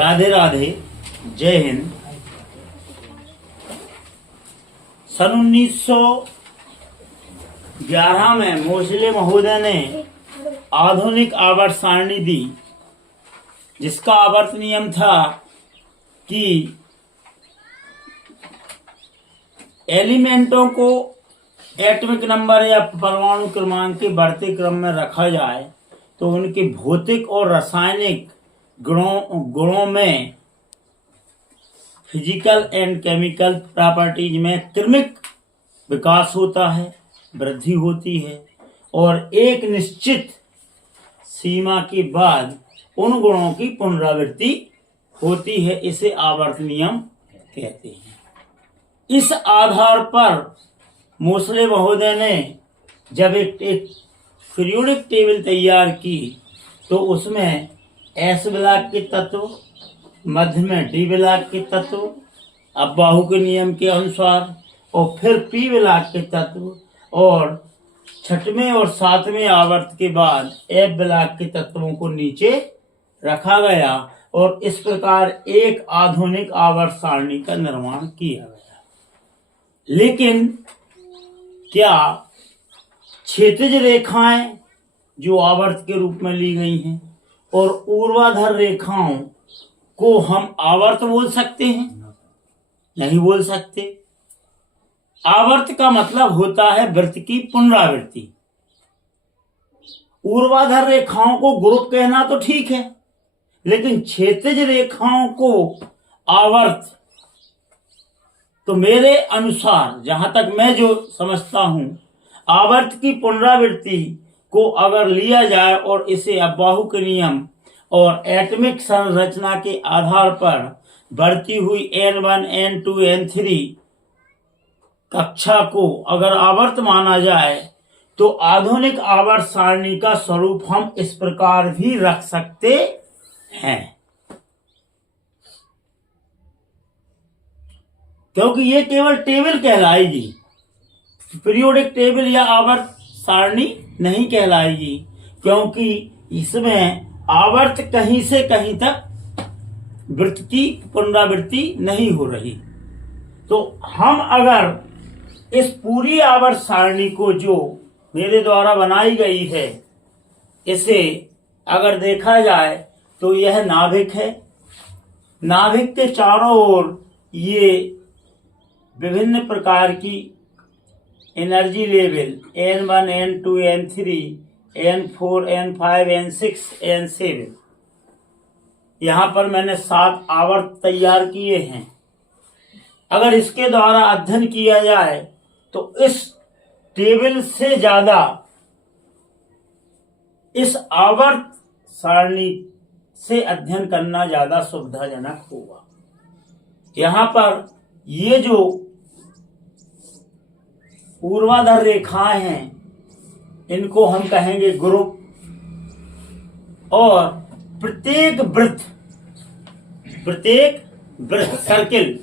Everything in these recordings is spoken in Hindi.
राधे राधे, जय हिंद। सन 1911 में मोसले महोदय ने आधुनिक आवर्त सारणी दी, जिसका आवर्त नियम था कि एलिमेंटों को एटॉमिक नंबर या परमाणु क्रमांक के बढ़ते क्रम में रखा जाए तो उनके भौतिक और रासायनिक गुणों में फिजिकल एंड केमिकल प्रॉपर्टीज में क्रमिक विकास होता है, वृद्धि होती है और एक निश्चित सीमा के बाद उन गुणों की पुनरावृत्ति होती है। इसे आवर्त नियम कहते हैं। इस आधार पर मोसले महोदय ने जब एक पीरियोडिक टेबल तैयार की तो उसमें एस ब्लॉक के तत्व, मध्य में डी ब्लॉक के तत्व, अब बाहु के नियम के अनुसार, और फिर पी ब्लॉक के तत्व, और छठवें और सातवें आवर्त के बाद एफ ब्लॉक के तत्वों को नीचे रखा गया और इस प्रकार एक आधुनिक आवर्त सारणी का निर्माण किया गया। लेकिन क्या क्षैतिज रेखाएं जो आवर्त के रूप में ली गई हैं और ऊर्ध्वाधर रेखाओं को हम आवर्त बोल सकते हैं? नहीं बोल सकते। आवर्त का मतलब होता है वृत्त की पुनरावृत्ति। ऊर्ध्वाधर रेखाओं को ग्रुप कहना तो ठीक है, लेकिन क्षैतिज रेखाओं को आवर्त, तो मेरे अनुसार जहां तक मैं जो समझता हूं, आवर्त की पुनरावृत्ति को अगर लिया जाए और इसे अबाहु के नियम और एटॉमिक संरचना के आधार पर बढ़ती हुई N1, N2, N3 कक्षा को अगर आवर्त माना जाए तो आधुनिक आवर्त सारणी का स्वरूप हम इस प्रकार भी रख सकते हैं, क्योंकि ये केवल टेबल कहलाएगी, पीरियोडिक टेबल या आवर्त सारणी नहीं कहलाएगी, क्योंकि इसमें आवर्त कहीं से कहीं तक वृत्त की पुनरावृत्ति नहीं हो रही। तो हम अगर इस पूरी आवर्त सारणी को जो मेरे द्वारा बनाई गई है, इसे अगर देखा जाए तो यह नाभिक है। नाभिक के चारों ओर ये विभिन्न प्रकार की energy level N1, N2, N3, N4, N5, N6, N7, यहाँ पर मैंने 7 आवर्त तैयार किए हैं। अगर इसके द्वारा अध्ययन किया जाए तो इस टेबल से ज्यादा इस आवर्त सारणी से अध्ययन करना ज्यादा सुविधाजनक होगा। यहाँ पर ये जो ऊर्ध्वाधर रेखाएं हैं, इनको हम कहेंगे ग्रुप, और प्रत्येक वृत्त सर्किल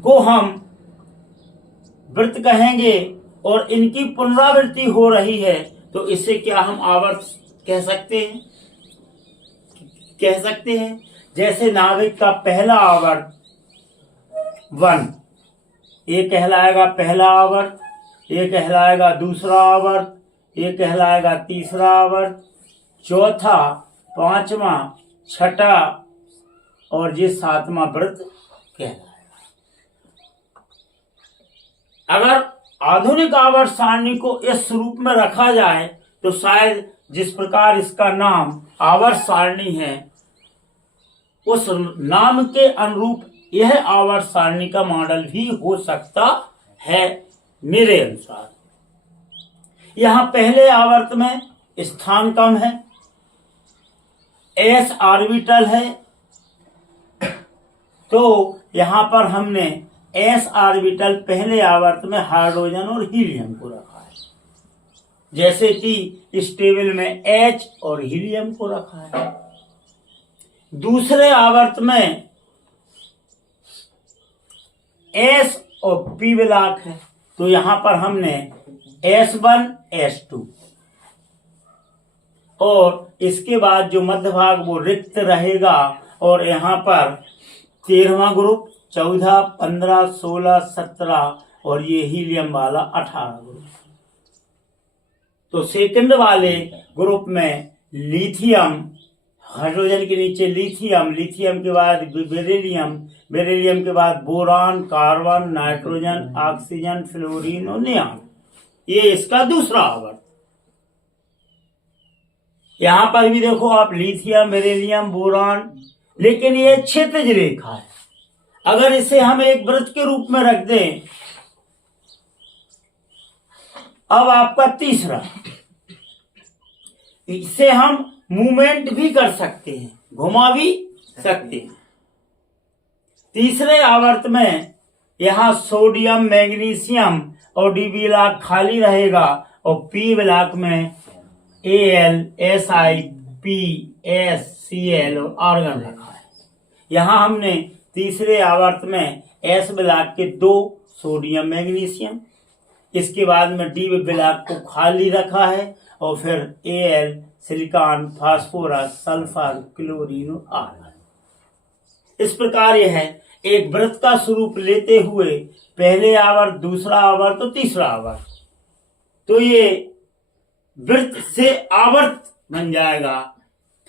को हम वृत्त कहेंगे और इनकी पुनरावृत्ति हो रही है, तो इसे क्या हम आवर्त कह सकते हैं? जैसे नाभिक का पहला आवर्त 1, ये कहलाएगा पहला आवर्त, ये कहलाएगा दूसरा आवर्त, ये कहलाएगा तीसरा आवर्त, चौथा, पांचवा, छठा और ये 7वां वृत्त कहलाएगा। अगर आधुनिक आवर्त सारणी को इस रूप में रखा जाए तो शायद जिस प्रकार इसका नाम आवर्त सारणी है, उस नाम के अनुरूप यह आवर्त सारणी का मॉडल भी हो सकता है मेरे अनुसार। यहां पहले आवर्त में स्थान कम है, s ऑर्बिटल है, तो यहां पर हमने s ऑर्बिटल पहले आवर्त में हाइड्रोजन और हीलियम को रखा है, जैसे कि इस टेबल में H और हीलियम को रखा है। दूसरे आवर्त में S और P ब्लॉक है, तो यहां पर हमने S1, S2 और इसके बाद जो मध्य भाग वो रिक्त रहेगा और यहाँ पर 13वां ग्रुप 14, 15, 16, 17 और ये हीलियम वाला 18 ग्रुप। तो सेकंड वाले ग्रुप में लिथियम, हाइड्रोजन के नीचे लिथियम, लिथियम के बाद बेरिलियम, बेरिलियम के बाद boron, carbon, nitrogen, oxygen, fluorine और नियॉन। ये इसका दूसरा आवर्त। यहां पर भी देखो आप लिथियम, बेरिलियम, बोरान, लेकिन ये क्षैतिज रेखा है। अगर इसे हम एक वृत्त के रूप में रख दें, अब आपका तीसरा, इसे हम मूवमेंट भी कर सकते हैं, घुमा भी सकते हैं। तीसरे आवर्त में यहां सोडियम, मैग्नीशियम और डी ब्लॉक खाली रहेगा और पी ब्लॉक में Al, Si, P, S, Cl और आर्गन रखा है। यहां हमने तीसरे आवर्त में S ब्लॉक के 2 सोडियम, मैग्नीशियम, इसके बाद में डी ब्लॉक को खाली रखा है और फिर Al, silicon, phosphorus, sulphur, chlorine और आर्गन। इस प्रकार यह है एक वृत्त का स्वरूप लेते हुए पहले आवर्त, दूसरा आवर्त और तीसरा आवर्त। तो ये वृत्त से आवर्त बन जाएगा,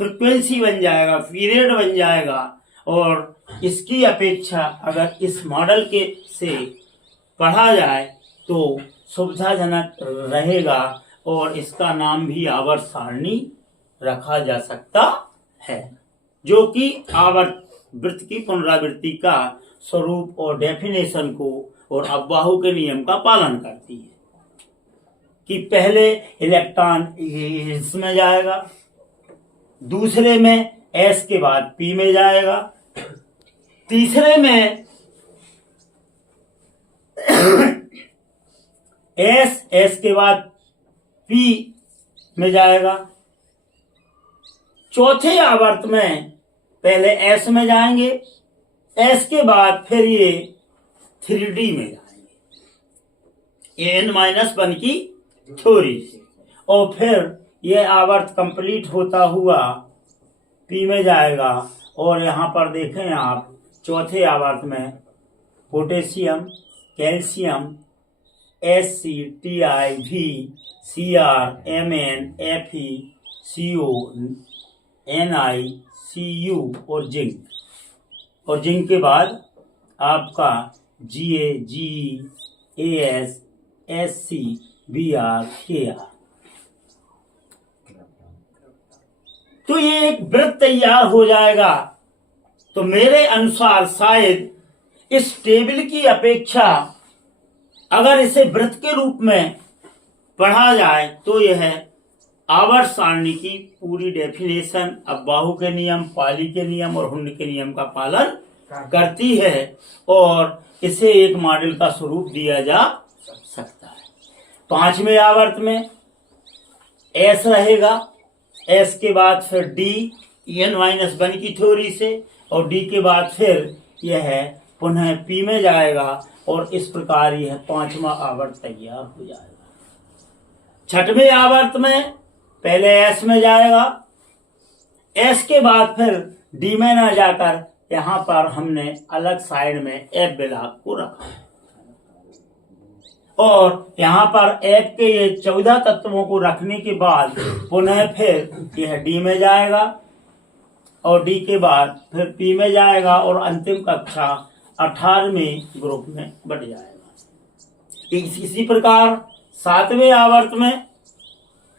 फ्रीक्वेंसी बन जाएगा, पीरियड बन जाएगा। और इसकी अपेक्षा अगर इस मॉडल के से पढ़ा जाए तो सुविधाजनक रहेगा और इसका नाम भी आवर्त सारणी रखा जा सकता है, जो कि आवर्त वृत्त की पुनरावृत्ति का स्वरूप और डेफिनेशन को और अब्बाहु के नियम का पालन करती है कि पहले इलेक्ट्रॉन इसमें जाएगा, दूसरे में S के बाद P में जाएगा, तीसरे में S के बाद P में जाएगा, चौथे आवर्त में पहले S में जाएंगे, S के बाद फिर ये 3D में जाएंगे An-1 की थ्योरी से, और फिर ये आवर्त कंप्लीट होता हुआ P में जाएगा। और यहाँ पर देखें आप चौथे आवर्त में potassium, calcium, Sc, Ti, V, Cr, Mn, Fe, Co, Ni, Cu और जिंक, और जिंक के बाद आपका Ga, Ge, As, Sc, Br, Kr। तो ये एक वृत्त तैयार हो जाएगा। तो मेरे अनुसार शायद इस टेबल की अपेक्षा अगर इसे वृत्त के रूप में पढ़ा जाए तो यह आवर्त सारणी की पूरी डेफिनेशन अब्बाहु के नियम, पाली के नियम और हुंड के नियम का पालन करती है और इसे एक मॉडल का स्वरूप दिया जा सकता है। पांचवें आवर्त में S रहेगा, S के बाद फिर D, En-1 की थ्योरी से, और D के बाद फिर यह पुनः P में जाएगा और इस प्रकार यह पांचवा आवर्त तैयार हो जाएगा। छठवें आवर्त में पहले S में जाएगा, S के बाद फिर D में न जाकर यहाँ पर हमने अलग साइड में F ब्लॉक को रखा है और यहाँ पर F के ये 14 तत्वों को रखने के बाद पुनः फिर यह D में जाएगा और D के बाद फिर P में जाएगा और अंतिम कक्षा 18वें ग्रुप में बढ़ जाएगा। इसी प्रकार सातवें आवर्त में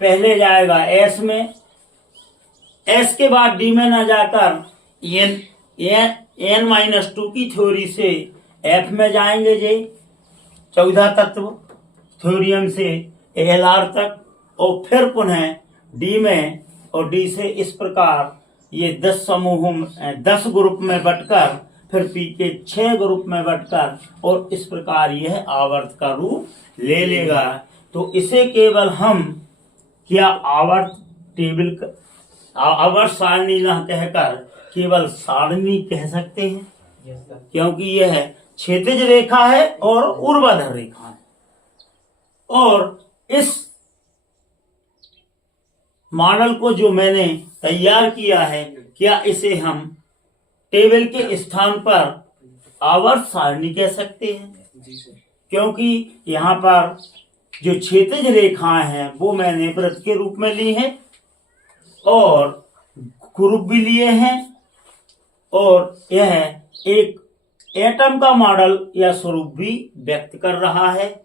पहले जाएगा S में, S के बाद D में न जाकर N-2 की थ्योरी से F में जाएंगे जे 14 तत्व थ्योरियम से Al तक, और फिर पुनः D में, और D से इस प्रकार ये 10 समूहों 10 ग्रुप में बंटकर फिर P के 6 ग्रुप में बंटकर और इस प्रकार यह आवर्त का रूप ले लेगा। तो इसे केवल हम क्या आवर्त टेबल आवर्त सारणी न कहकर केवल सारणी कह सकते हैं, क्योंकि यह क्षैतिज रेखा है और ऊर्ध्वाधर रेखा है। और इस मॉडल को जो मैंने तैयार किया है, क्या इसे हम टेबल के स्थान पर आवर्त सारणी कह सकते हैं? क्योंकि यहाँ पर जो क्षैतिज रेखाएं हैं वो मैंने वृत्त के रूप में ली हैं और ग्रुप भी लिए हैं, और यह एक एटम का मॉडल या स्वरूप भी व्यक्त कर रहा है,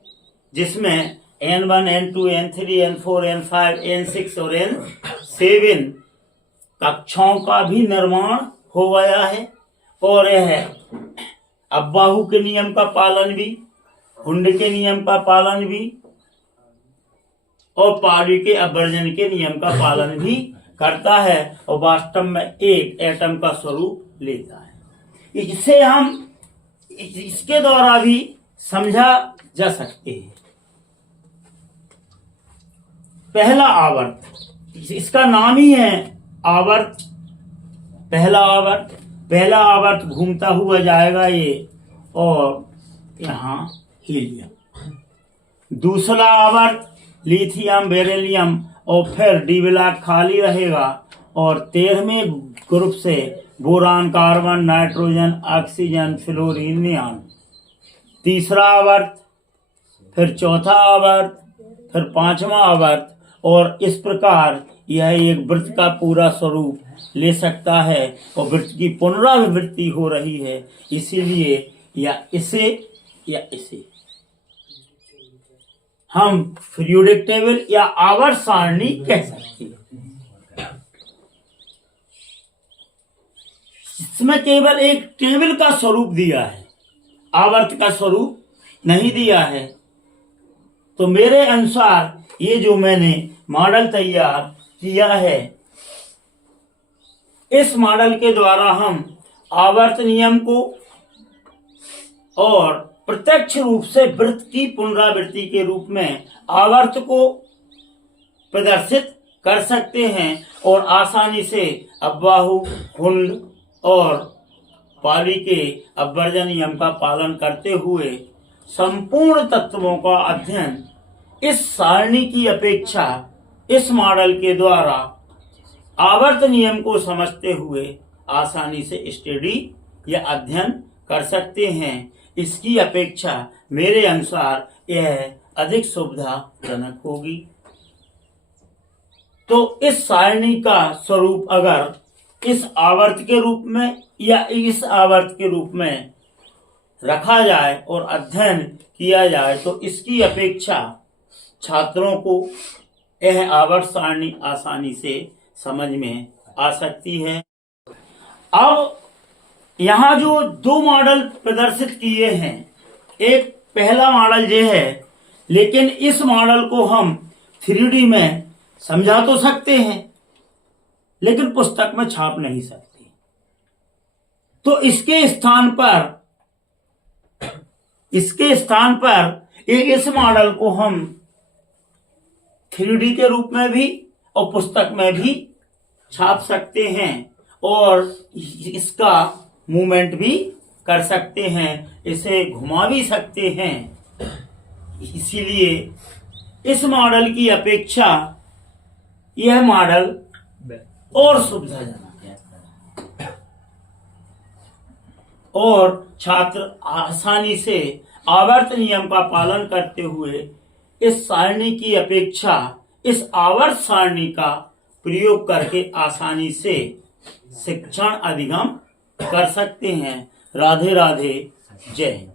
जिसमें N1, N2, N3, N4, N5, N6 और N7 कक्षाओं का भी निर्माण हो गया है। और यह अब्बाहू के नियम का पालन भी, हुंड के नियम का पालन भी और पाली के अपवर्जन के नियम का पालन भी करता है और वास्तव में एक एटम का स्वरूप लेता है। इसे हम इसके द्वारा भी समझा जा सकते हैं। पहला आवर्त, इसका नाम ही है आवर्त। पहला आवर्त घूमता हुआ जाएगा ये, और यहाँ हीलियम। दूसरा आवर्त लिथियम, बेरिलियम, और फिर डी ब्लॉक खाली रहेगा, और 13वें ग्रुप से boron, carbon, nitrogen, oxygen, fluorine, neon. तीसरा आवर्त, फिर चौथा आवर्त, फिर 5वां आवर्त, और इस प्रकार यह एक वृत्त का पूरा स्वरूप ले सकता है और वृत्त की पुनरावृत्ति हो रही है। इसीलिए या इसे हम पीरियोडिक टेबल या आवर्त सारणी कह सकते हैं। इसमें केवल एक टेबल का स्वरूप दिया है, आवर्त का स्वरूप नहीं दिया है। तो मेरे अनुसार ये जो मैंने मॉडल तैयार किया है, इस मॉडल के द्वारा हम आवर्त नियम को और प्रत्यक्ष रूप से वृत्त की पुनरावृत्ति के रूप में आवर्त को प्रदर्शित कर सकते हैं, और आसानी से अब्बाहू, हुंड और पाली के अपवर्जन नियम का पालन करते हुए संपूर्ण तत्वों का अध्ययन इस सारणी की अपेक्षा इस मॉडल के द्वारा आवर्त नियम को समझते हुए आसानी से स्टडी या अध्ययन कर सकते हैं। इसकी अपेक्षा मेरे अनुसार यह अधिक सुविधाजनक होगी। तो इस सारणी का स्वरूप अगर इस आवर्त के रूप में या इस आवर्त के रूप में रखा जाए और अध्ययन किया जाए, तो इसकी अपेक्षा छात्रों को यह आवर्त सारणी आसानी से समझ में आ सकती है। अब यहाँ जो दो मॉडल प्रदर्शित किए हैं, एक पहला मॉडल ये है, लेकिन इस मॉडल को हम 3D में समझा तो सकते हैं लेकिन पुस्तक में छाप नहीं सकते। तो इसके स्थान पर इस मॉडल को हम 3D के रूप में भी और पुस्तक में भी छाप सकते हैं और इसका मूवमेंट भी कर सकते हैं, इसे घुमा भी सकते हैं। इसीलिए इस मॉडल की अपेक्षा यह मॉडल और सुविधाजनक है और छात्र आसानी से आवर्त नियम का पालन करते हुए इस सारणी की अपेक्षा इस आवर्त सारणी का प्रयोग करके आसानी से शिक्षण अधिगम कर सकते हैं। राधे राधे, जय हिंद।